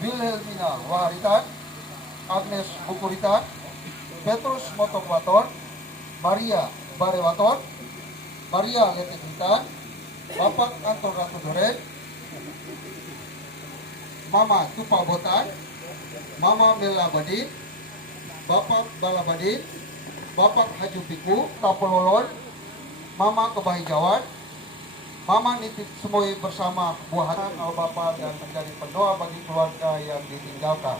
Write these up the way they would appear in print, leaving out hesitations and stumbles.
Wilhelmina Waharitan, Agnes Bukuritan, Petrus Motokwaton, Maria Barewaton, Maria Letegitan, Bapak Anton Ratu Duren, Mama Tupa Botan, Mama Mela Badin, Bapak Balabadin, Bapak Haju Piku, Kapololon, Mama Kebahijauan, Mama nitip semua bersama buah hati al Bapa dan menjadi pendoa bagi keluarga yang ditinggalkan.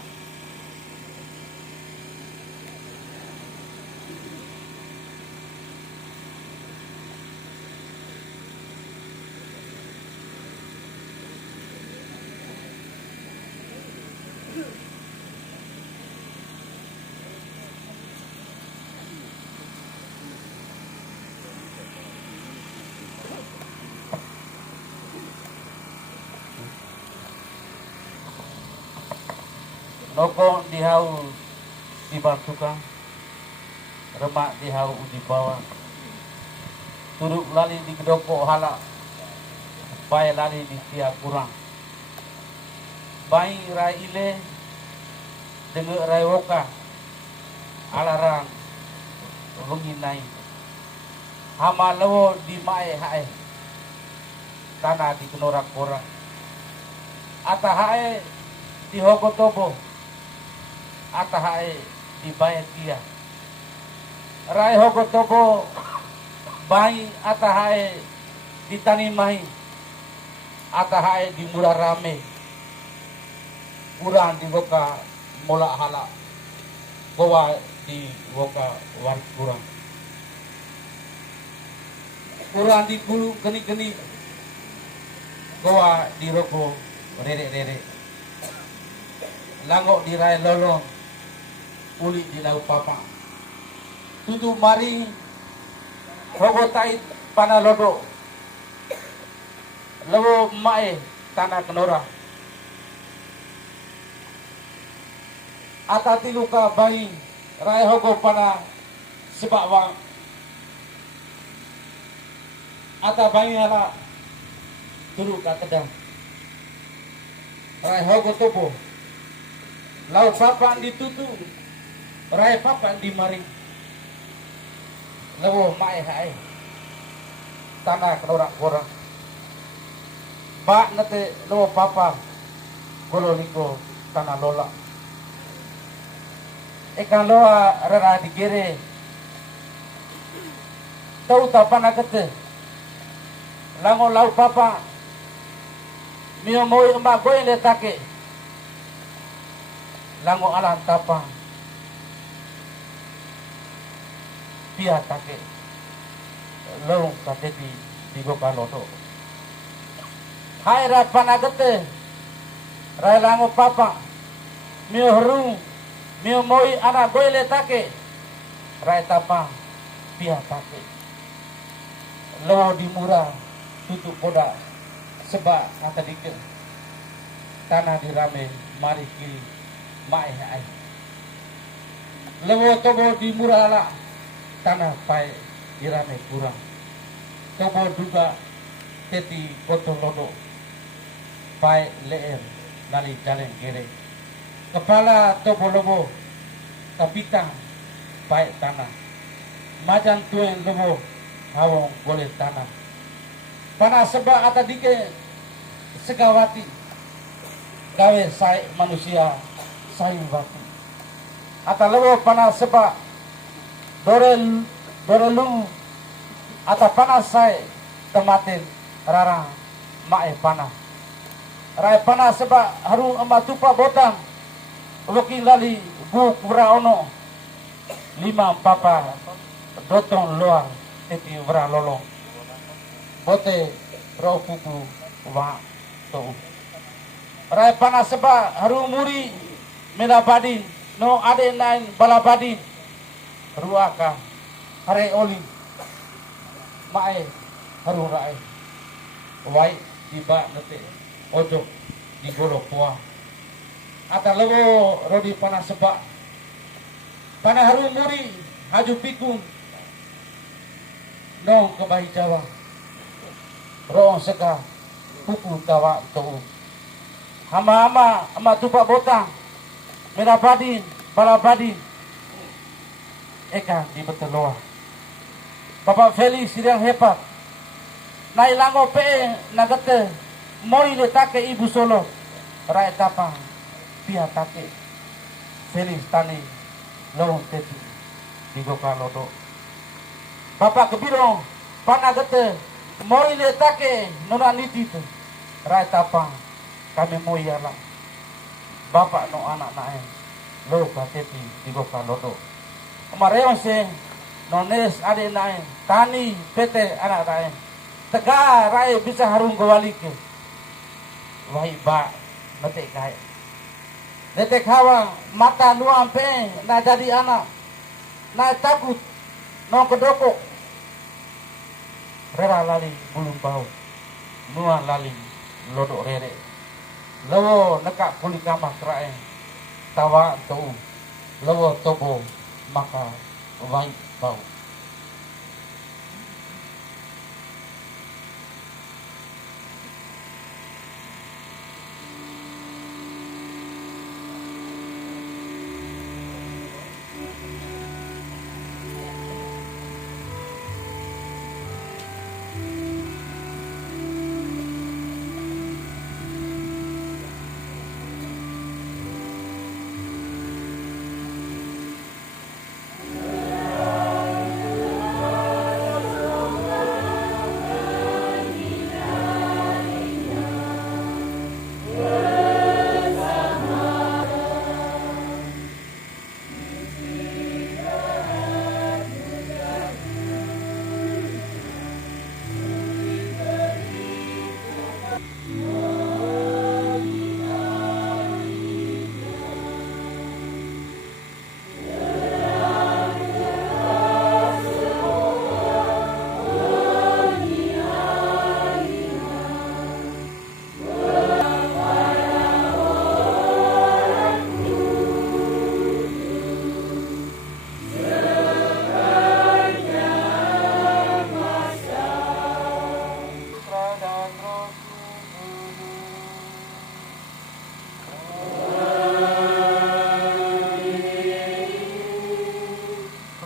Noko dihau dibantukan, remak dihau di bawah, turuk lali di kedoko halak, bay lali di tiap kurang, bay rai ile, dengar rai woka, alarang, menginai, hama lewo di mae hae, tanah di kenorak korang, ata hae di hokotobo, atahae dibayar dia. Rai hokotobo bayi atahae ditanimai, atahae di murah rame, kurang di boka mola halak, bawa di boka war kurang. Kurang di bulu geni-geni, bawa di roko rere-rere. Langok di rai lolong, uli di lau papa. Tutu mari rogotai pana lodo. Lewo mae tanah kenora. Atati luka bayi rai hogo pana sebak wang. Ata bayi hala turu ka kedang. Rai hogo topo. Lau papan ditutu, rai papan di mari. Lewo mae hae, tanah kenorak korang. Bak nete lewo papa, golo liko tanah lola. Ikan loa rara digere, tau tapana kete. Lango lau papa, mio moi emak goy letake. Lango alam tapang pia take lorong kateti di boka lodo hai rapan agete rai lango papa mio herung mio moi anak goyle take rai tapang pia take lo di murah tutup poda sebab kata dikit tanah dirame mari kiri mae ai lewo tobo di murala tanah pai dirame kurang tobo juga teti koto lodo pai leer lali jalan kere kepala tobo lobo kapitang pai tanah majan tuen lobo hawong boleh tanah panah seba ata dike segawati gawe sai manusia sayang batu. Ata lewo panah seba dorelu ata panah say tematin rara mae panah. Rai panah seba haru ama tupa botang loki lali bu kura ono lima papa dotong luar teti wra lolong bote ro pupu wa to. Rai panah seba haru muri melabadi no ade nain balabadi ruaka hare oli mae haru rai wai tiba nete ojo di golo puah ata lewo rodi panah seba panah haru muri haju pikun no kebahi jawa roong seka pupu tawa to hama-hama, ama tupak botang, merah badin, bala badin, eka di beteloa. Bapak Felix sidang hebat, nai lango pe nagate, moi letake ibu solo, rai tapang, pia take, Felix tani, lawang teti, di goka lodo. Bapak Kebirong, panagate, moi letake, nona nitit, rai tapang, kami moi yalang. Bapak no anak nae, lo kateti, di goka lodo. Kemarin se, nones ade nae, tani pete anak nae. Tega rai bisa harung gawalik. Wahai ba, nete kai. Nete kawa mata nuang pe na jadi anak. Na takut no kedokok. Rera lali bulung bau. Nuang lali lodok rere. Lawo nekak kulit kamah kerae. Tawa tu. Lawo tobo maka wahai bau.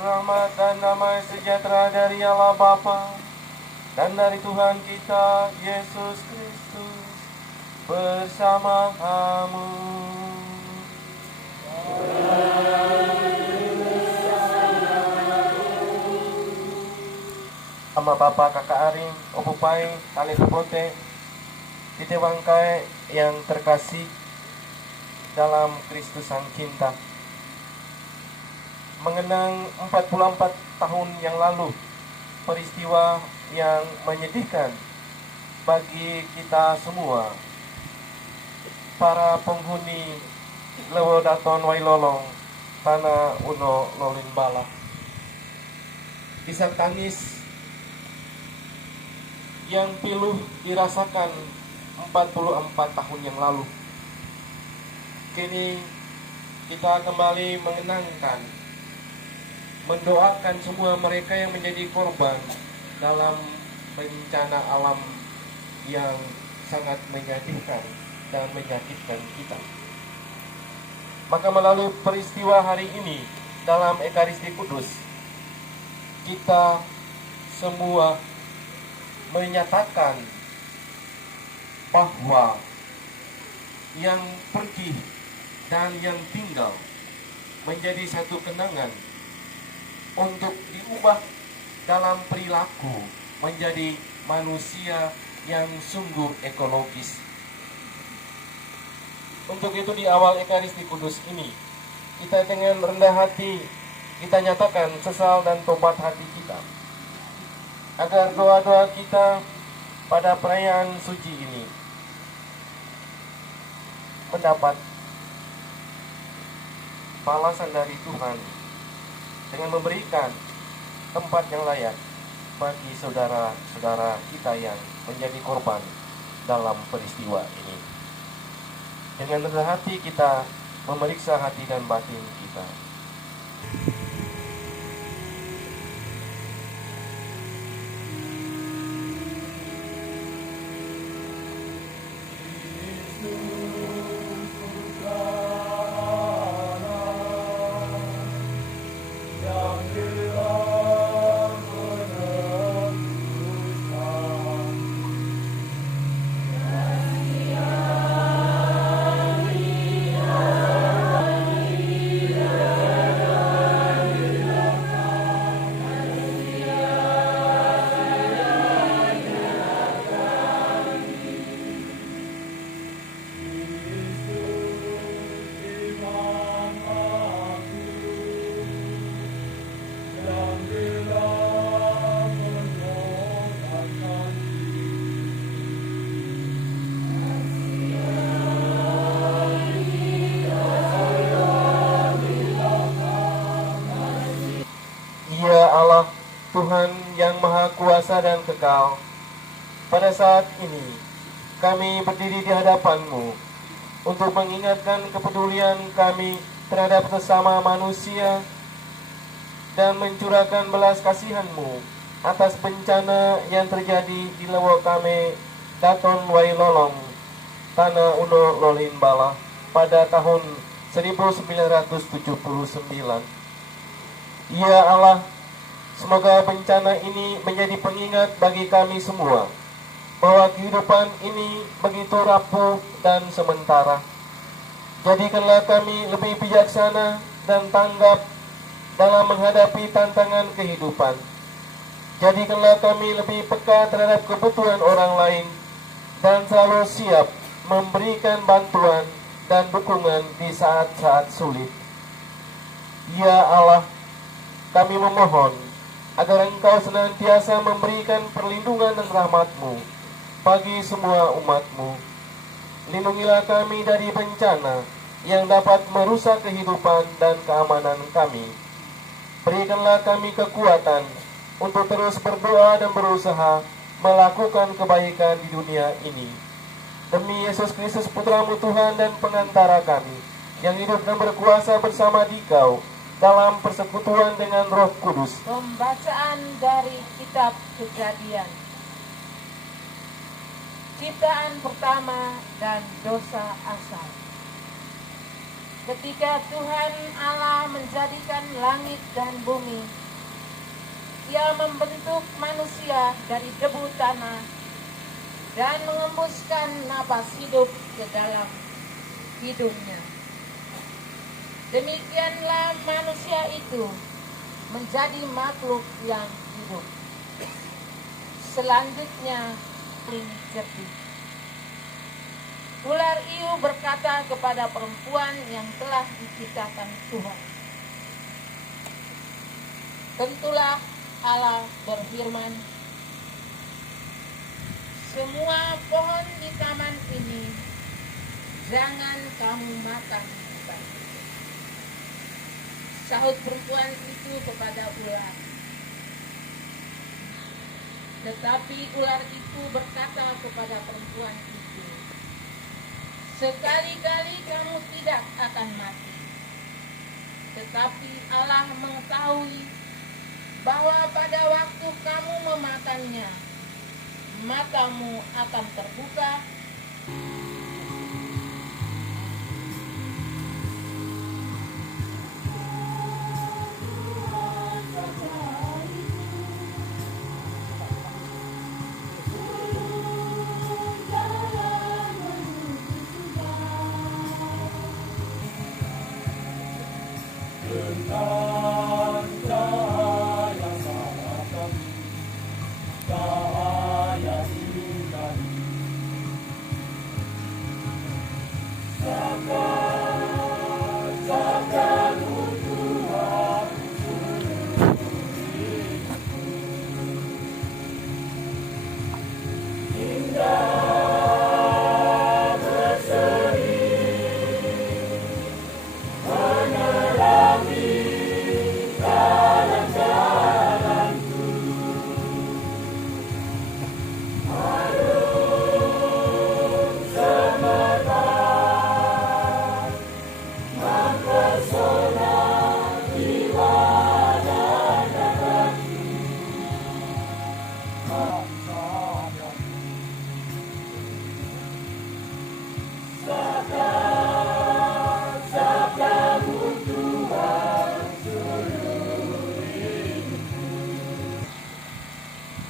Rahmat dan damai sejahtera dari Allah Bapa dan dari Tuhan kita Yesus Kristus bersamamu. Ama Bapa Kakak Aring, Opupai, Tali Lebote, Tite Wangkai yang terkasih dalam Kristus Sang Cinta. Mengenang 44 tahun yang lalu, peristiwa yang menyedihkan bagi kita semua, para penghuni Lewo Daton Wailolong, Tanah Uno Lolin Bala. Isak tangis yang piluh dirasakan 44 tahun yang lalu. Kini kita kembali mengenangkan, mendoakan semua mereka yang menjadi korban dalam bencana alam yang sangat menyedihkan dan menyakitkan kita. Maka melalui peristiwa hari ini dalam Ekaristi Kudus, kita semua menyatakan bahwa yang pergi dan yang tinggal menjadi satu kenangan untuk diubah dalam perilaku menjadi manusia yang sungguh ekologis. Untuk itu di awal Ekaristi Kudus ini, kita dengan rendah hati, kita nyatakan sesal dan tobat hati kita, agar doa-doa kita pada perayaan suci ini mendapat balasan dari Tuhan dengan memberikan tempat yang layak bagi saudara-saudara kita yang menjadi korban dalam peristiwa ini. Dengan rendah hati kita memeriksa hati dan batin kita. Yesus Tuhan yang Maha Kuasa dan Kekal, pada saat ini kami berdiri di hadapan-Mu untuk mengingatkan kepedulian kami terhadap sesama manusia dan mencurahkan belas kasihan-Mu atas bencana yang terjadi di Lewo Kame, Daton Wailolong, Tanah Uno Lolinbala pada tahun 1979. Ya Allah, semoga bencana ini menjadi pengingat bagi kami semua bahwa kehidupan ini begitu rapuh dan sementara. Jadikanlah kami lebih bijaksana dan tanggap dalam menghadapi tantangan kehidupan. Jadikanlah kami lebih peka terhadap kebutuhan orang lain dan selalu siap memberikan bantuan dan dukungan di saat-saat sulit. Ya Allah, kami memohon agar Engkau senantiasa memberikan perlindungan dan rahmat-Mu bagi semua umat-Mu. Lindungilah kami dari bencana yang dapat merusak kehidupan dan keamanan kami. Berikanlah kami kekuatan untuk terus berdoa dan berusaha melakukan kebaikan di dunia ini. Demi Yesus Kristus Putra-Mu Tuhan dan pengantara kami, yang hidup dan berkuasa bersama Dikau dalam persekutuan dengan Roh Kudus. Pembacaan dari Kitab Kejadian. Ciptaan pertama dan dosa asal. Ketika Tuhan Allah menjadikan langit dan bumi, Ia membentuk manusia dari debu tanah dan mengembuskan napas hidup ke dalam hidungnya. Demikianlah manusia itu menjadi makhluk yang hidup. Selanjutnya, paling cerdik. Ular iu berkata kepada perempuan yang telah diciptakan Tuhan. Tentulah Allah berfirman, semua pohon di taman ini jangan kamu makan. Sahut perempuan itu kepada ular. Tetapi ular itu berkata kepada perempuan itu, sekali-kali kamu tidak akan mati. Tetapi Allah mengetahui bahwa pada waktu kamu memakannya, matamu akan terbuka,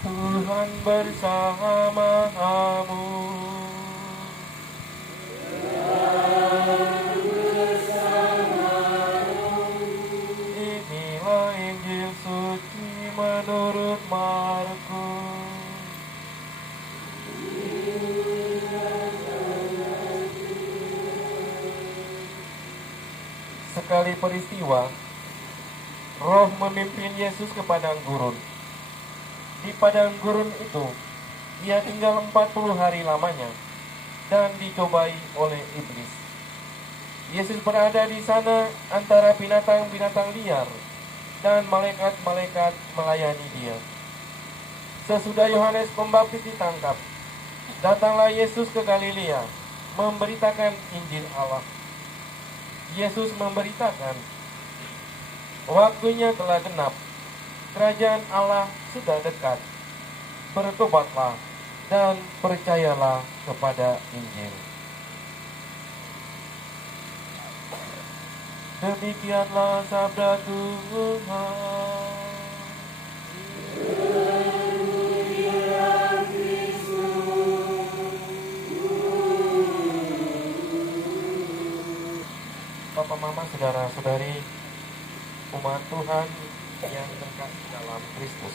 Tuhan bersamamu. Inilah Injil suci menurut Markus. Sekali peristiwa, Roh memimpin Yesus ke padang gurun. Di padang gurun itu, ia tinggal 40 hari lamanya dan dicobai oleh iblis. Yesus berada di sana antara binatang-binatang liar dan malaikat-malaikat melayani dia. Sesudah Yohanes Pembaptis ditangkap, datanglah Yesus ke Galilea memberitakan Injil Allah. Yesus memberitakan, waktunya telah genap, kerajaan Allah sudah dekat. Bertobatlah dan percayalah kepada Injil. Demikianlah sabda Tuhan. Bapak, Mama, saudara-saudari, umat Tuhan yang terkasih dalam Kristus.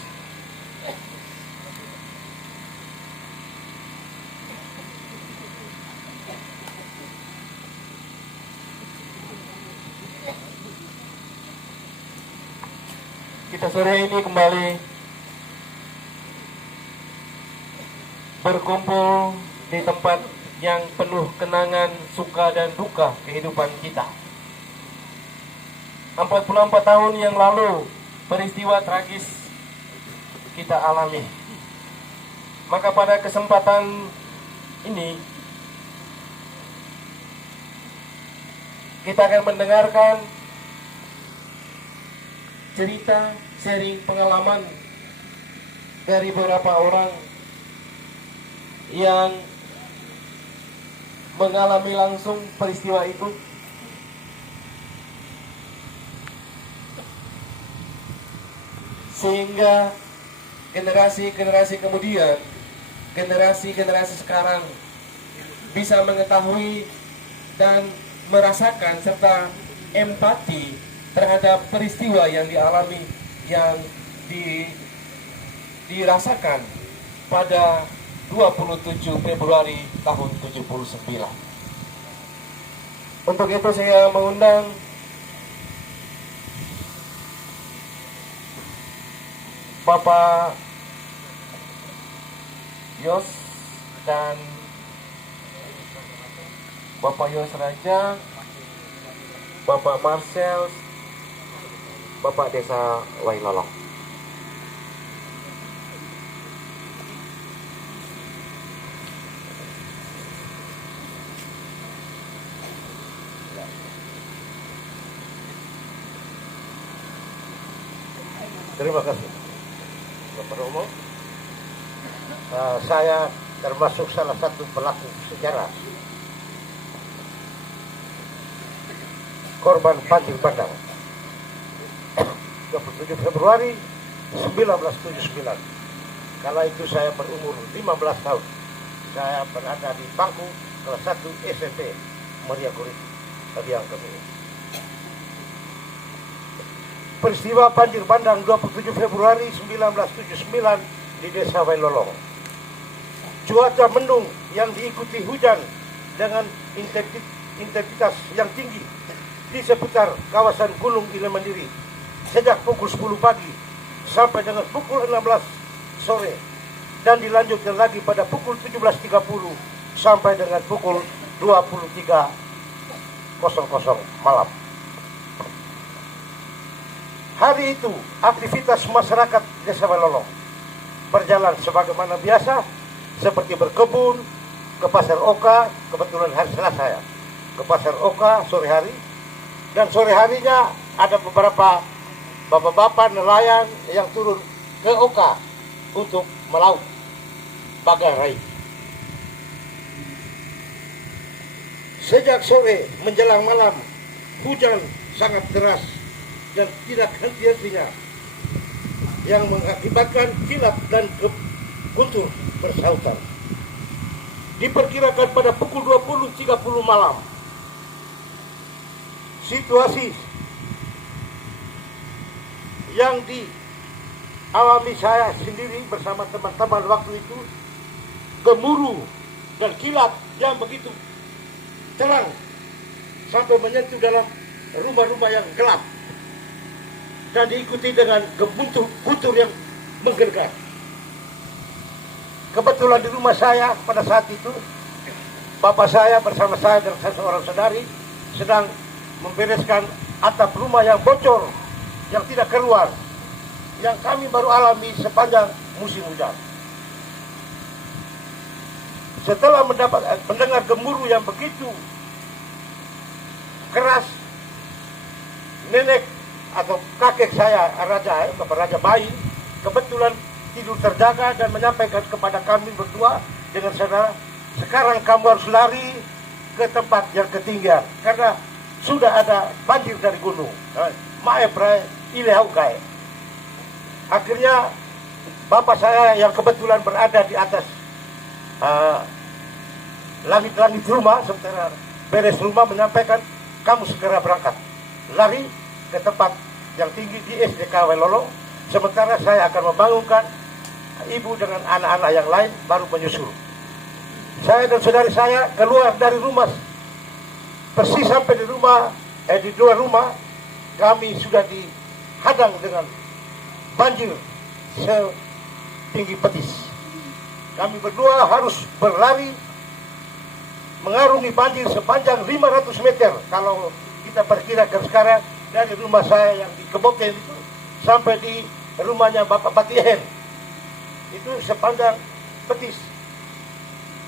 Kita sore ini kembali berkumpul di tempat yang penuh kenangan suka dan duka kehidupan kita. 44 tahun yang lalu peristiwa tragis kita alami. Maka pada kesempatan ini kita akan mendengarkan cerita sharing pengalaman dari beberapa orang yang mengalami langsung peristiwa itu, sehingga generasi-generasi kemudian, generasi-generasi sekarang bisa mengetahui dan merasakan serta empati terhadap peristiwa yang dialami, yang dirasakan pada 27 Februari tahun 79. Untuk itu saya mengundang Bapak Yos dan Bapak Yos Raja, Bapak Marcel, Bapak Desa Wailolong. Terima kasih, Bapak Romo. Saya termasuk salah satu pelaku sejarah korban banjir bandang 27 Februari 1979. Kala itu saya berumur 15 tahun. Saya berada di bangku kelas 1 SMP Maria Kurit, Tadiang Kemini. Peristiwa banjir bandang 27 Februari 1979 di Desa Wailolong. Cuaca mendung yang diikuti hujan dengan intensitas yang tinggi di seputar kawasan Gunung Ilemandiri sejak pukul 10 pagi sampai dengan pukul 16 sore, dan dilanjutkan lagi pada pukul 17.30 sampai dengan pukul 23.00 malam. Hari itu aktivitas masyarakat Desa Wailolong berjalan sebagaimana biasa, seperti berkebun, ke Pasar Oka. Kebetulan hari Selasa ya, ke Pasar Oka sore hari, dan sore harinya ada beberapa bapak-bapak nelayan yang turun ke Oka untuk melaut bagarai. Sejak sore menjelang malam, hujan sangat deras dan tidak henti-hentinya yang mengakibatkan kilat dan guntur bersautan. Diperkirakan pada pukul 20.30 malam, situasi yang dialami saya sendiri bersama teman-teman waktu itu, gemuruh dan kilat yang begitu terang sampai menyentuh dalam rumah-rumah yang gelap, dan diikuti dengan guntur yang menggelegar. Kebetulan di rumah saya pada saat itu, bapak saya bersama saya dan seorang saudari sedang membereskan atap rumah yang bocor yang tidak keluar, yang kami baru alami sepanjang musim hujan. Setelah mendengar gemuruh yang begitu keras, nenek atau kakek saya, Bapak Raja Bayi, kebetulan tidur terjaga dan menyampaikan kepada kami berdua dengan saudara, sekarang kamu harus lari ke tempat yang ketinggian karena sudah ada banjir dari gunung. Maeprai ilehaukai. Akhirnya bapak saya yang kebetulan berada di atas langit-langit rumah, sementara beres rumah, menyampaikan kamu segera berangkat, lari ke tempat yang tinggi di SDK Wailolo, sementara saya akan membangunkan ibu dengan anak-anak yang lain baru menyusul. Saya dan saudari saya keluar dari rumah, persis sampai di rumah, di luar rumah, kami sudah dihadang dengan banjir setinggi petis. Kami berdua harus berlari mengarungi banjir sepanjang 500 meter. Kalau kita perkirakan sekarang dari rumah saya yang di Keboken itu sampai di rumahnya Bapak Patihen, itu sepanjang petis.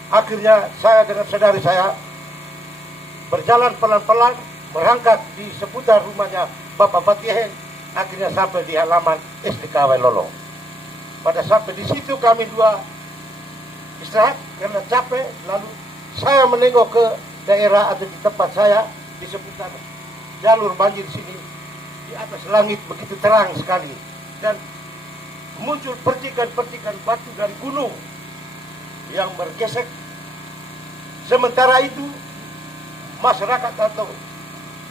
Akhirnya saya dengan saudari saya berjalan pelan-pelan berangkat di seputar rumahnya Bapak Patihen. Akhirnya sampai di halaman SDK Wailolo. Pada sampai di situ kami dua istirahat karena capek, lalu saya menengok ke daerah atau di tempat saya di seputar jalur banjir sini. Di atas langit begitu terang sekali dan muncul percikan-percikan batu dari gunung yang bergesek. Sementara itu masyarakat atau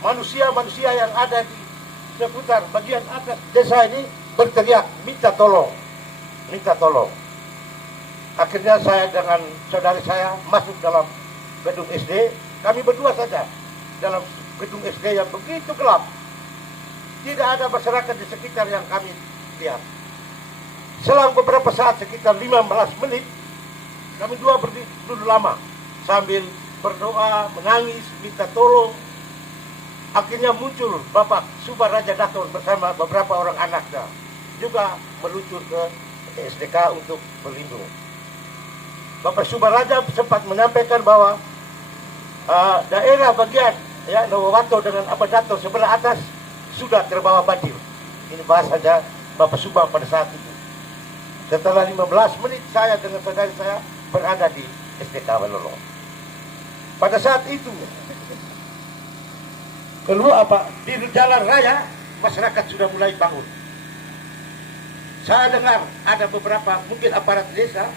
manusia-manusia yang ada di seputar bagian atas desa ini berteriak minta tolong, minta tolong. Akhirnya saya dengan saudari saya masuk dalam gedung SD. Kami berdua saja dalam gedung SD yang begitu gelap. Tidak ada masyarakat di sekitar yang kami lihat. Selang beberapa saat, sekitar 15 menit, kami dua berduduk lama sambil berdoa, menangis, minta tolong. Akhirnya muncul Bapak Subaraja Daton bersama beberapa orang anaknya, juga meluncur ke SDK untuk berlindung. Bapak Subaraja sempat menyampaikan bahwa daerah bagian Nowawato dengan Abadato sebelah atas sudah terbawa banjir. Ini bahasanya Bapak Subang pada saat itu. Setelah 15 menit saya dengan saudari saya berada di SDK Wailolo. Pada saat itu keluar di jalan raya masyarakat sudah mulai bangun. Saya dengar ada beberapa mungkin aparat desa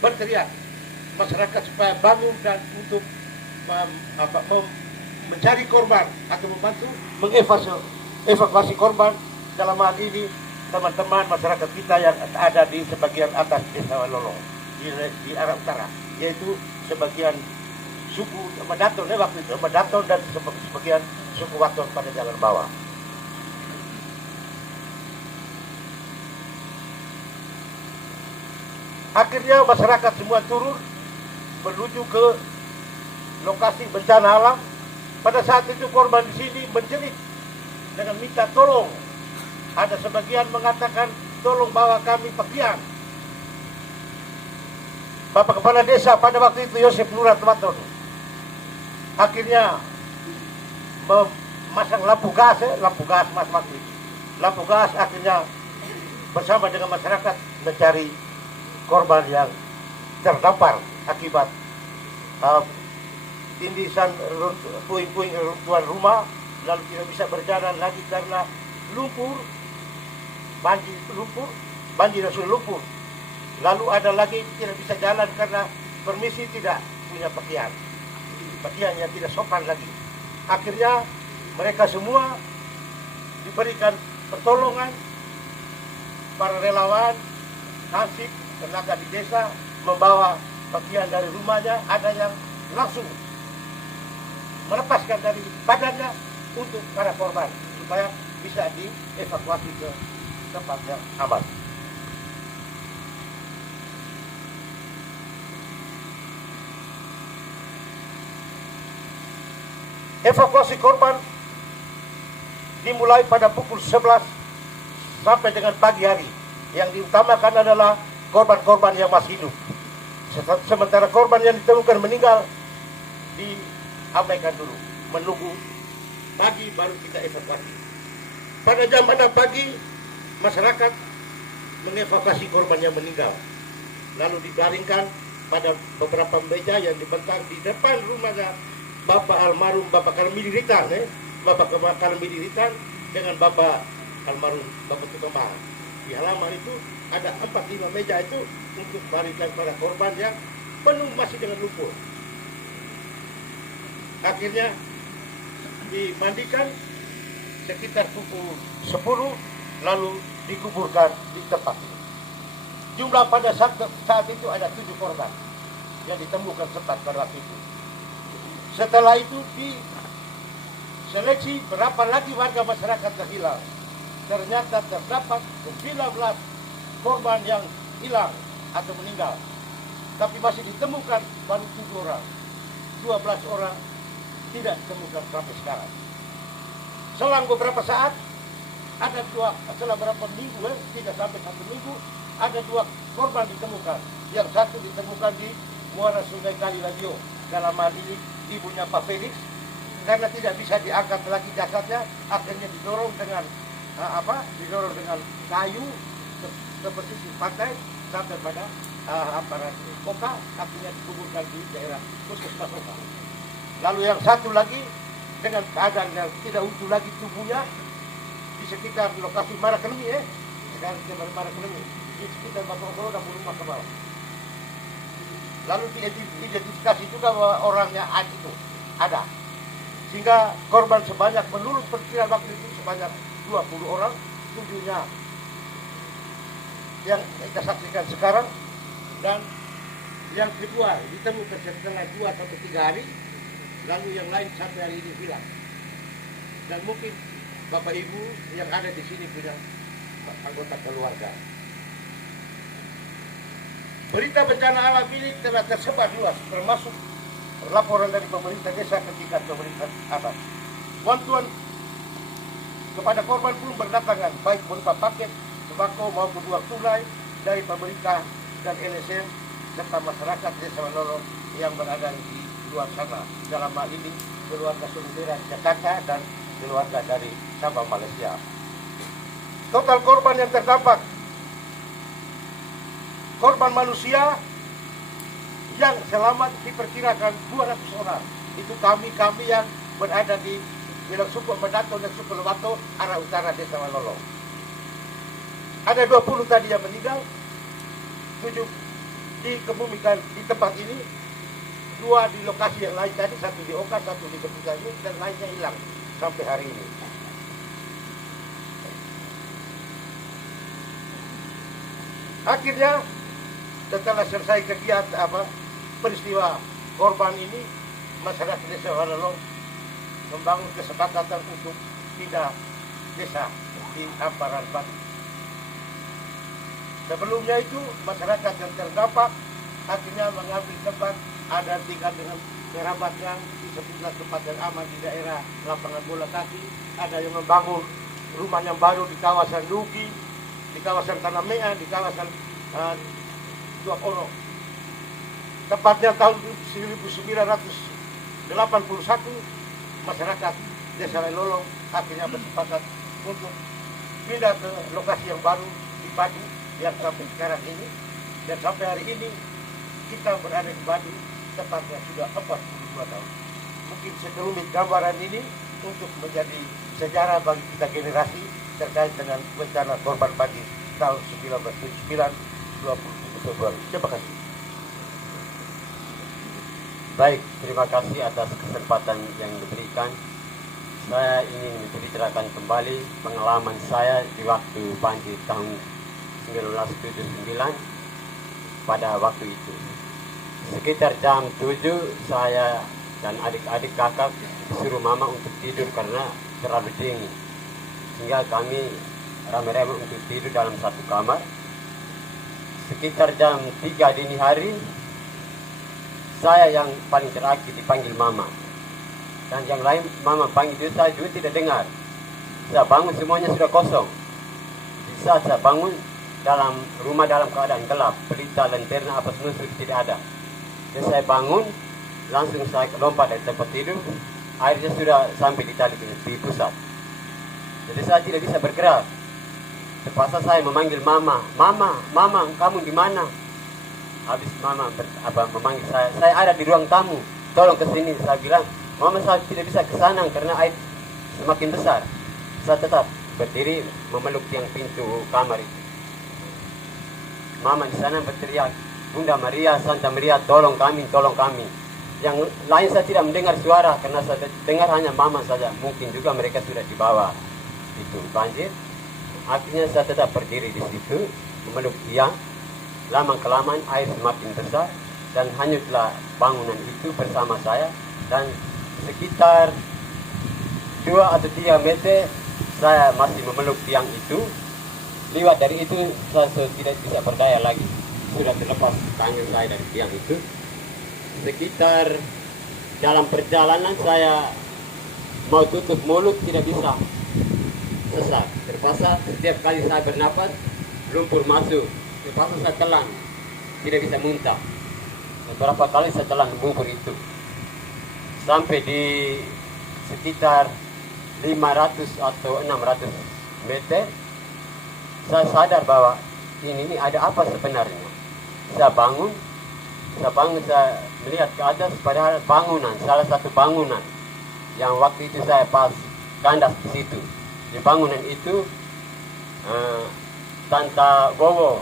berteriak masyarakat supaya bangun dan untuk mencari korban atau membantu mengevakuasi korban. Dalam hal ini teman-teman masyarakat kita yang ada di sebagian atas desa Wailolo di arah utara, yaitu sebagian suku Madaton waktu itu, Madaton dan sebagian suku Waton pada jalan bawah. Akhirnya masyarakat semua turun menuju ke lokasi bencana alam. Pada saat itu korban di sini menjerit dengan minta tolong. Ada sebagian mengatakan tolong bawa kami pakaian. Bapak Kepala Desa pada waktu itu Yosef Lurah Waton akhirnya memasang lampu gas akhirnya bersama dengan masyarakat mencari korban yang terdampar akibat tindisan puing-puing runtuhan rumah, lalu tidak bisa berjalan lagi karena banjir yang sudah lumpur. Lalu ada lagi tidak bisa jalan karena permisi tidak punya pakaian yang tidak sopan lagi. Akhirnya mereka semua diberikan pertolongan, para relawan, nasib, tenaga di desa membawa pakaian dari rumahnya. Ada yang langsung melepaskan dari badannya untuk para korban supaya bisa dievakuasi ke tempat yang aman. Evakuasi korban dimulai pada pukul 11 sampai dengan pagi hari. Yang diutamakan adalah korban-korban yang masih hidup. Sementara korban yang ditemukan meninggal diabaikan dulu, menunggu pagi baru kita evakuasi. Pada jam 6 pagi masyarakat mengevakuasi korban yang meninggal, lalu dibaringkan pada beberapa meja yang dibentang di depan rumahnya Bapak almarhum Bapak Karmidi Ritan, Bapak Karmidi Ritan dengan Bapak almarhum Bapak Tukang Bahar. Di halaman itu ada 4-5 meja itu untuk baringkan para korban yang penuh masih dengan lumpur. Akhirnya dimandikan sekitar pukul 10, lalu dikuburkan di tempat ini. Jumlah pada saat itu ada 7 korban yang ditemukan sempat pada waktu itu. Setelah itu diseleksi berapa lagi warga masyarakat yang hilang. Ternyata terdapat 19 korban yang hilang atau meninggal. Tapi masih ditemukan baru 7 orang. 12 orang tidak ditemukan sampai sekarang. Selang beberapa saat, selang beberapa minggu, tidak sampai 1 minggu, ada 2 korban ditemukan. Yang satu ditemukan di muara Sungai Kali Radio. Dalam hal ini ibunya Pak Felix, karena tidak bisa diangkat lagi jasadnya, akhirnya didorong dengan kayu ke pesisir pantai sampai pada aparat Koka, akhirnya dikuburkan di daerah Puskesmas Koka. Lalu yang satu lagi dengan keadaan yang tidak utuh lagi tubuhnya di sekitar lokasi Marakenemi, sekarang di Marakenemi, di sekitar Bapak dan Rumah Kebal. Lalu diidentifikasi juga bahwa orangnya itu ada, sehingga korban sebanyak menurut perkiraan waktu itu sebanyak 20 orang, 7-nya yang kita saksikan sekarang, dan yang kedua ditemukan setelah 2-3 hari, lalu yang lain sampai hari ini hilang. Dan mungkin Bapak Ibu yang ada di sini punya anggota keluarga. Berita bencana alam ini telah tersebar luas, termasuk laporan dari pemerintah desa ketika pemerintah atas. Bantuan kepada korban pun berdatangan, baik berupa paket, sembako maupun uang tunai dari pemerintah dan LSM serta masyarakat Desa Wailolo yang berada di luar sana. Dalam hal ini keluarga Sumedera Jakarta dan keluarga dari Sabang Malaysia. Total korban yang terdampak, korban manusia yang selamat diperkirakan 200 orang. Itu kami yang berada di wilayah suku Medato dan suku Lewato arah utara Desa Wailolo. Ada 20 tadi yang meninggal, 7 dikebumikan di tempat ini, 2 di lokasi yang lain tadi, 1 di Oka, 1 di Keputusan, dan lainnya hilang sampai hari ini. Akhirnya setelah selesai kegiatan peristiwa korban ini, masyarakat Desa Wailolo membangun kesepakatan untuk pindah desa di Amparan Batu. Sebelumnya itu masyarakat yang terdampak akhirnya mengambil tempat, ada tinggal dengan kerabatnya di sebelah tempat yang aman di daerah lapangan bola kaki, ada yang membangun rumah yang baru di kawasan Nugi, di kawasan Tanah Mea, di kawasan Duakono. Tepatnya tahun 1981 masyarakat Desa Wailolo akhirnya bersepakat untuk pindah ke lokasi yang baru di Badu yang sampai sekarang ini, dan sampai hari ini kita berada di Badu tepatnya sudah 42 tahun. Mungkin sekelumit gambaran ini untuk menjadi sejarah bagi kita generasi terkait dengan bencana korban banjir tahun 1979 27 Februari. Terima kasih. Baik, terima kasih atas kesempatan yang diberikan. Saya ingin menceritakan kembali pengalaman saya di waktu banjir tahun 1979 pada waktu itu. Sekitar jam 7 saya dan adik-adik kakak disuruh mama untuk tidur karena terlalu dingin. Sehingga kami ramai-ramai untuk tidur dalam satu kamar. Sekitar jam 3 dini hari, saya yang paling terakhir dipanggil mama. Dan yang lain mama panggil saya juga tidak dengar. Saya bangun semuanya sudah kosong. Di Saat saya bangun, dalam rumah dalam keadaan gelap, pelita, lentera, apa semua sudah tidak ada. Dan saya bangun, langsung saya lompat dari tempat tidur, airnya sudah sampai di tali di pusat. Jadi saya tidak bisa bergerak. Terpaksa saya memanggil mama, mama, kamu di mana? Habis mama memanggil saya ada di ruang tamu, tolong ke sini. Saya bilang, mama saya tidak bisa ke sana karena air semakin besar. Saya tetap berdiri memeluk tiang pintu kamar itu. Mama di sana berteriak, Bunda Maria, Santa Maria, tolong kami, tolong kami. Yang lain saya tidak mendengar suara karena saya dengar hanya mama saja. Mungkin juga mereka sudah di bawah itu banjir. Akhirnya saya tetap berdiri di situ memeluk tiang. Lama kelamaan air semakin besar dan hanyutlah bangunan itu bersama saya, dan sekitar 2 atau 3 meter saya masih memeluk tiang itu. Lewat dari itu saya tidak bisa berdaya lagi, sudah terlepas tangan saya dari tiang itu. Sekitar dalam perjalanan saya mau tutup mulut tidak bisa, sesak. Terpaksa setiap kali saya bernapas lumpur masuk, terpaksa saya telan, tidak bisa muntah. Beberapa kali saya telan lumpur itu sampai di sekitar 500 atau 600 meter. Saya sadar bahwa ini ada apa sebenarnya. Saya bangun, saya melihat ke atas, padahal bangunan, salah satu bangunan yang waktu itu saya pas kandas di situ. Di bangunan itu Tanta Bowo,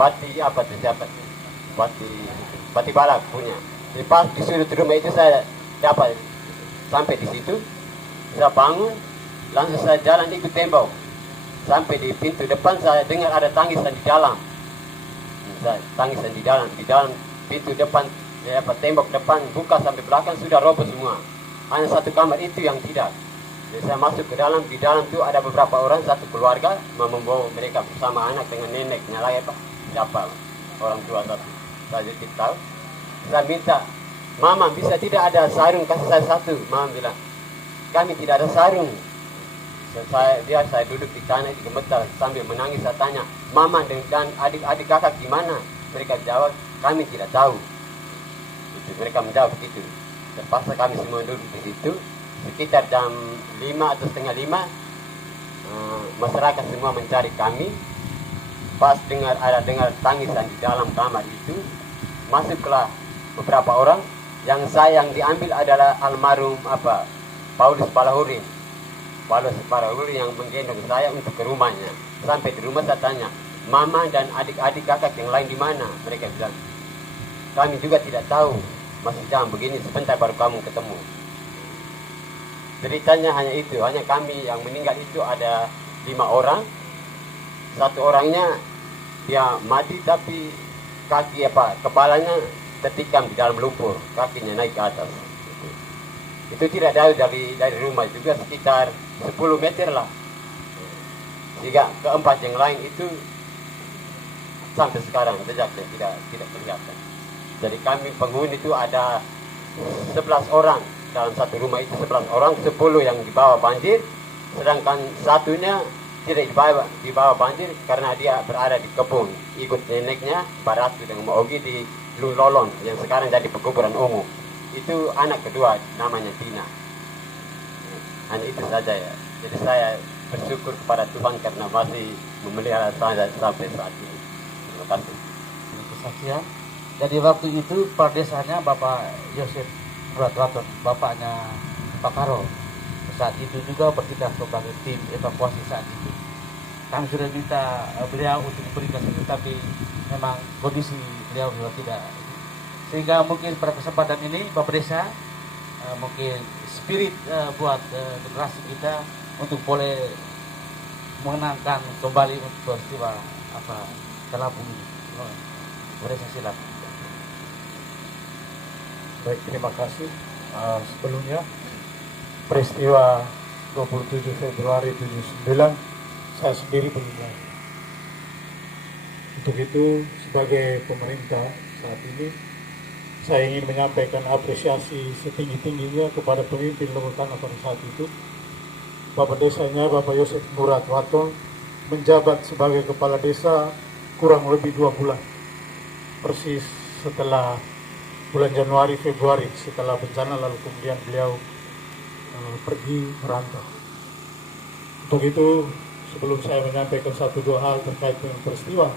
Bati Balak punya. Di pas di sudut rumah itu saya dapat sampai di situ. Saya bangun, langsung saya jalan ikut tembok. Sampai di pintu depan saya dengar ada tangisan di dalam. Tangisan di dalam pintu depan, tembok depan buka sampai belakang sudah roboh semua. Hanya satu kamar itu yang tidak. Jadi saya masuk ke dalam, di dalam itu ada beberapa orang, satu keluarga membawa mereka bersama anak dengan neneknya lah siapa orang tua satu. Saya tidak tahu. Saya minta, Mama bisa tidak ada sarung, kasih saya satu. Mama bilang, kami tidak ada sarung. Saya duduk di tanah di gemetar sambil menangis. Saya tanya, Mama dan adik-adik kakak gimana? Mereka jawab, kami tidak tahu. Mereka menjawab begitu. Terpaksa kami semua duduk di situ. Sekitar jam 5 atau setengah 5, masyarakat semua mencari kami. Pas dengar tangisan di dalam kamar itu, masuklah beberapa orang. Yang diambil adalah almarhum Paulus Palahurin yang menggendong saya untuk ke rumahnya. Sampai di rumah saya tanya, Mama dan adik-adik kakak yang lain di mana? Mereka bilang, kami juga tidak tahu. Masih jam begini, sebentar baru kamu ketemu. Ceritanya hanya itu, hanya kami yang meninggal itu ada 5 orang. Satu orangnya dia mati tapi kepalanya tertikam di dalam lumpur, kakinya naik ke atas. Itu tidak jauh dari rumah juga, sekitar 10 meter lah. Jika keempat yang lain itu sampai sekarang jejaknya tidak kelihatan. Jadi kami penghuni itu ada 11 orang. Dalam satu rumah itu 11 orang, 10 yang dibawa banjir, sedangkan satunya tidak dibawa banjir karena dia berada di kebun, ikut neneknya Baratu dengan Maogi di Lulolon yang sekarang jadi pekuburan umum. Itu anak kedua namanya Tina. Hanya itu saja ya. Jadi saya bersyukur kepada Tuhan karena masih memelihara saya sampai saat ini. Terima kasih. Kesaksian. Jadi waktu itu perdesanya Bapak Yosef Murat-Waton, bapaknya Pak Karo. Saat itu juga bertindak sebagai tim evakuasi saat itu. Kami sudah minta beliau untuk memberikan, tetapi memang kondisi beliau juga tidak. Sehingga mungkin pada kesempatan ini Bapak Desa mungkin spirit buat generasi kita untuk boleh mengenangkan kembali untuk peristiwa Telapung ini. Bapak Desa silakan. Baik, terima kasih. Sebelumnya peristiwa 27 Februari 79 saya sendiri meninggal. Untuk itu sebagai pemerintah saat ini saya ingin menyampaikan apresiasi setinggi-tingginya kepada pemimpin Lombok Tengah pada saat itu, Bapak Desanya Bapak Yosef Murat-Waton menjabat sebagai kepala desa kurang lebih 2 bulan. Persis setelah bulan Januari Februari setelah bencana, lalu kemudian beliau pergi merantau. Untuk itu, sebelum saya menyampaikan 1-2 hal terkait dengan peristiwa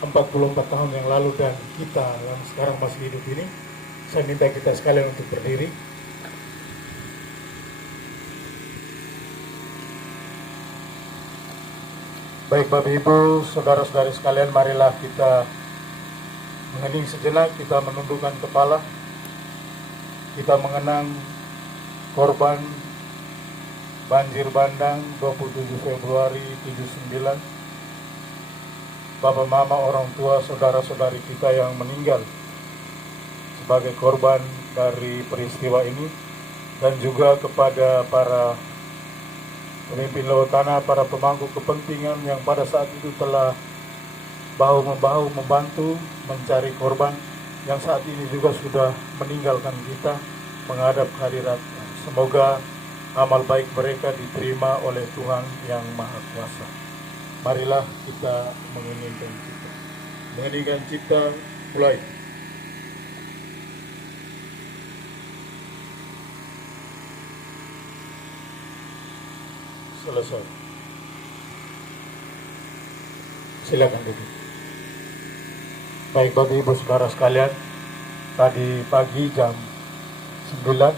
44 tahun yang lalu dan kita yang sekarang masih hidup ini, saya minta kita sekalian untuk berdiri. Baik Bapak Ibu, saudara-saudari sekalian, marilah kita mengening sejenak, kita menundukkan kepala, kita mengenang korban banjir bandang 27 Februari 79, Bapak Mama, orang tua, saudara-saudari kita yang meninggal sebagai korban dari peristiwa ini, dan juga kepada para pemimpin Lewotana, para pemangku kepentingan yang pada saat itu telah bahu-membahu membantu mencari korban yang saat ini juga sudah meninggalkan kita menghadap hadirat. Semoga amal baik mereka diterima oleh Tuhan yang Maha Kuasa. Marilah kita mengeningkan cipta. Mengeningkan cipta, mulai. Selesai. Silakan duduk. Baik Bapak Ibu Saudara sekalian, tadi pagi jam 9,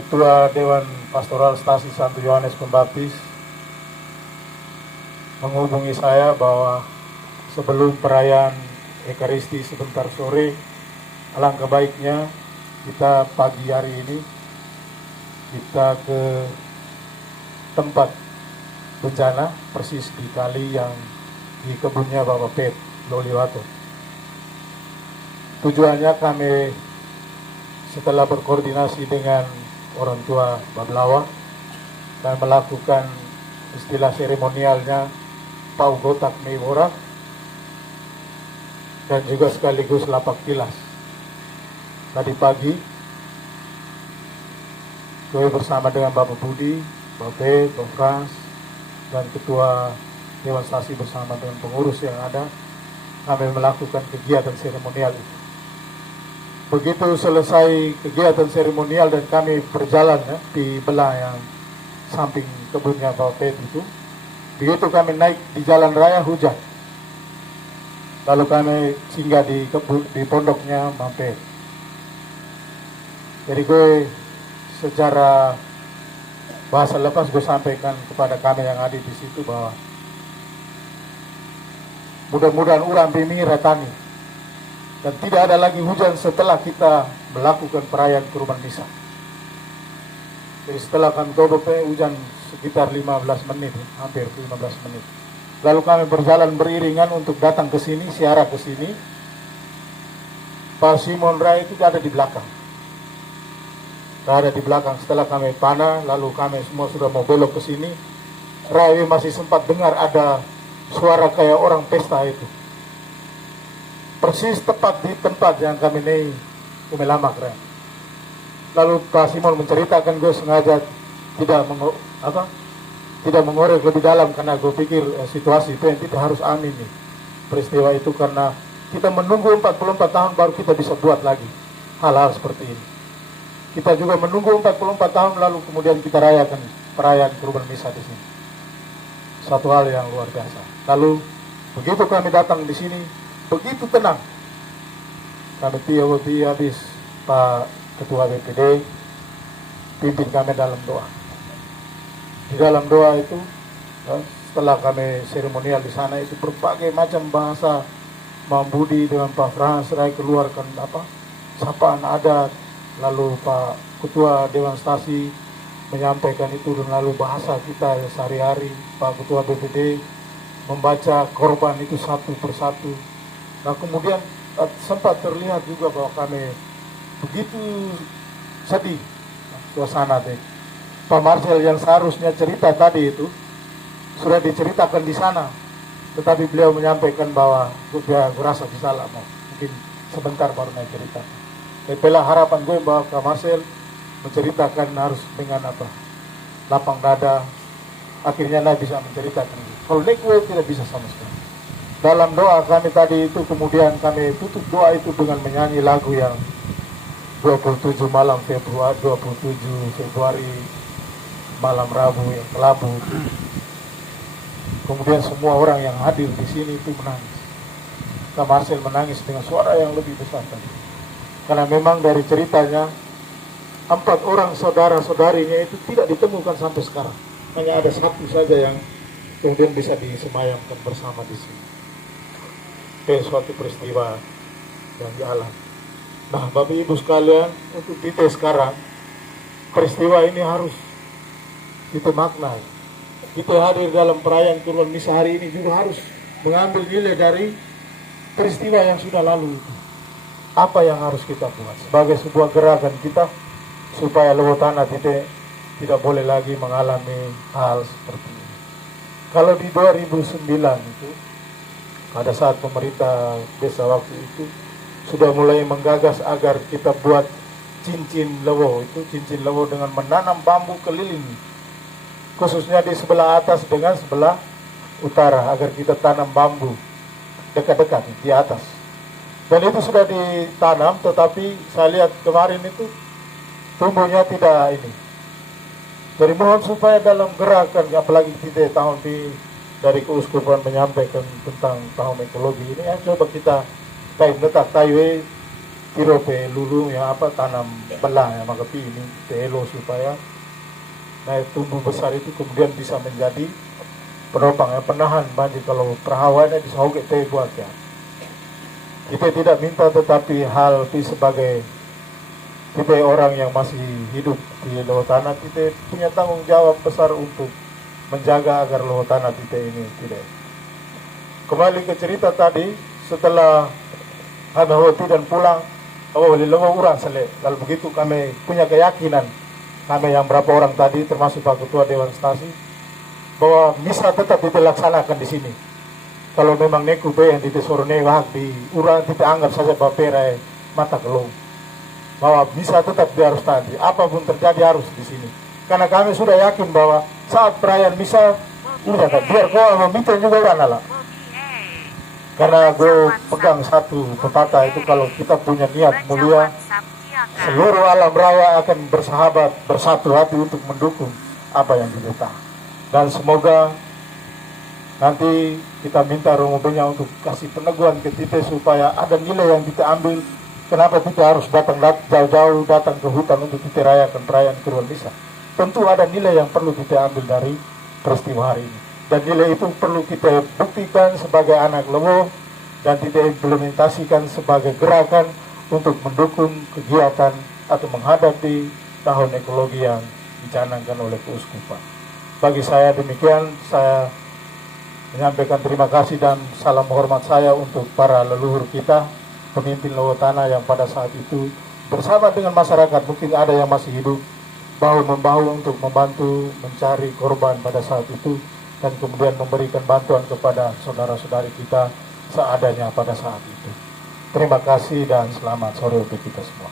Ketua Dewan Pastoral Stasi Santo Yohanes Pembaptis menghubungi saya bahwa sebelum perayaan Ekaristi sebentar sore, alangkah baiknya kita pagi hari ini kita ke tempat bencana persis di kali yang di kebunnya Bapak Pep Loliwato. Tujuannya kami setelah berkoordinasi dengan orang tua Bablawa dan melakukan istilah seremonialnya Pau Gotak Mewora dan juga sekaligus lapak tilas. Tadi pagi kami bersama dengan Bapak Budi, Bapak Bapak Frans, dan Ketua Dewan Stasi bersama dengan pengurus yang ada, kami melakukan kegiatan seremonial itu. Begitu selesai kegiatan seremonial dan kami berjalan ya, di belah yang samping kebunnya Bapak Pep itu, begitu kami naik di jalan raya hujan. Lalu kami singgah di kebun, di pondoknya Bapak Pep. Jadi gue secara bahasa lepas gue sampaikan kepada kami yang ada di situ bahwa mudah-mudahan urang bimi ratani dan tidak ada lagi hujan setelah kita melakukan perayaan kurban misa. Jadi setelah kami gobope hujan sekitar 15 menit, hampir 15 menit. Lalu kami berjalan beriringan untuk datang ke sini, siarah ke sini. Pak Simon Rai itu ada di belakang. Ada di belakang. Setelah kami panah, lalu kami semua sudah mau belok ke sini. Rai masih sempat dengar ada suara kayak orang pesta itu. Persis tepat di tempat yang kami naik Kumelamak. Lalu Pak Simon menceritakan, gue sengaja tidak mengorek lebih dalam karena gue pikir situasi itu yang tidak harus amin nih peristiwa itu, karena kita menunggu 44 tahun baru kita bisa buat lagi hal-hal seperti ini. Kita juga menunggu 44 tahun lalu kemudian kita rayakan perayaan kurban misa di sini. Satu hal yang luar biasa. Lalu begitu kami datang di sini, begitu tenang. Kami habis Pak Ketua BPD pimpin kami dalam doa. Di dalam doa itu, setelah kami seremonial di sana itu berbagai macam bahasa Budi dengan Pak Frans Rai keluarkan sapaan adat. Lalu Pak Ketua Dewan Stasi menyampaikan itu, dan lalu bahasa kita sehari-hari. Pak Ketua BPD membaca korban itu satu persatu. Nah kemudian sempat terlihat juga bahwa kami begitu sedih suasana deh. Pak Marcel yang seharusnya cerita tadi itu sudah diceritakan di sana, tetapi beliau menyampaikan bahwa gue rasa disalah, mungkin sebentar baru naik cerita. Itulah harapan gue bahwa Kak Marcel menceritakan harus dengan lapang dada, akhirnya Nai bisa menceritakan. Kalau Neko tidak bisa sama sekali. Dalam doa kami tadi itu, kemudian kami tutup doa itu dengan menyanyi lagu yang 27 malam Februari, 27 Februari malam Rabu yang kelabu. Kemudian semua orang yang hadir di sini itu menangis. Kak Marcel menangis dengan suara yang lebih besar tadi. Karena memang dari ceritanya 4 orang saudara-saudarinya itu tidak ditemukan sampai sekarang. Hanya ada satu saja yang kemudian bisa disemayamkan bersama di sini. Itu suatu peristiwa yang dialami. Nah, Bapak Ibu sekalian, untuk kita sekarang, peristiwa ini harus kita maknai. Kita hadir dalam perayaan Kurban Misa hari ini juga harus mengambil nilai dari peristiwa yang sudah lalu itu. Apa yang harus kita buat sebagai sebuah gerakan kita supaya Lewo Tanah tidak boleh lagi mengalami hal seperti ini. Kalau di 2009 itu, pada saat pemerintah desa waktu itu sudah mulai menggagas agar kita buat cincin lewo, itu cincin lewo dengan menanam bambu keliling, khususnya di sebelah atas dengan sebelah utara, agar kita tanam bambu dekat-dekat di atas. Dan itu sudah ditanam, tetapi saya lihat kemarin itu tumbuhnya tidak ini. Jadi mohon supaya dalam gerakan, apalagi kita tahun dari keuskupan menyampaikan tentang tahun ekologi ini, ya coba kita letak taiwe tirope lulu yang tanam belah ya maka ini telo supaya naik tumbuh besar itu kemudian bisa menjadi penopang ya, penahan banjir kalau perahawannya bisa hoge teh buat ya. Kita tidak minta, tetapi hal itu sebagai kita orang yang masih hidup di Lewo Tanah, kita punya tanggung jawab besar untuk menjaga agar Lewo Tanah kita ini tidak. Kembali ke cerita tadi, setelah kami hoti dan pulang, boleh lewo urang sele. Kalau begitu kami punya keyakinan, kami yang berapa orang tadi, termasuk Pak Ketua Dewan Stasi, bahwa misa tetap dilaksanakan di sini. Kalau memang neku be yang ditesorone wahak di urang, kita anggap saja baperai mata kelong. Bahwa misa tetap dia harus tadi, apapun terjadi harus di sini. Karena kami sudah yakin bahwa saat perayaan misa, udah biar kau meminta juga orang lah. Karena gue pegang satu pepatah itu, kalau kita punya niat mulia, seluruh alam raya akan bersahabat, bersatu hati untuk mendukung apa yang kita. Dan semoga nanti kita minta Romobonya untuk kasih peneguhan ke kita supaya ada nilai yang kita ambil. Kenapa kita harus datang jauh-jauh datang ke hutan untuk kita rayakan perayaan Kurban Misa? Tentu ada nilai yang perlu kita ambil dari peristiwa hari ini. Dan nilai itu perlu kita buktikan sebagai anak Lewo dan kita implementasikan sebagai gerakan untuk mendukung kegiatan atau menghadapi tahun ekologi yang dicanangkan oleh keuskupan. Bagi saya demikian, saya menyampaikan terima kasih dan salam hormat saya untuk para leluhur kita, pemimpin Lewo Tanah yang pada saat itu bersama dengan masyarakat, mungkin ada yang masih hidup, bahu-membahu untuk membantu mencari korban pada saat itu, dan kemudian memberikan bantuan kepada saudara-saudari kita seadanya pada saat itu. Terima kasih dan selamat sore untuk kita semua.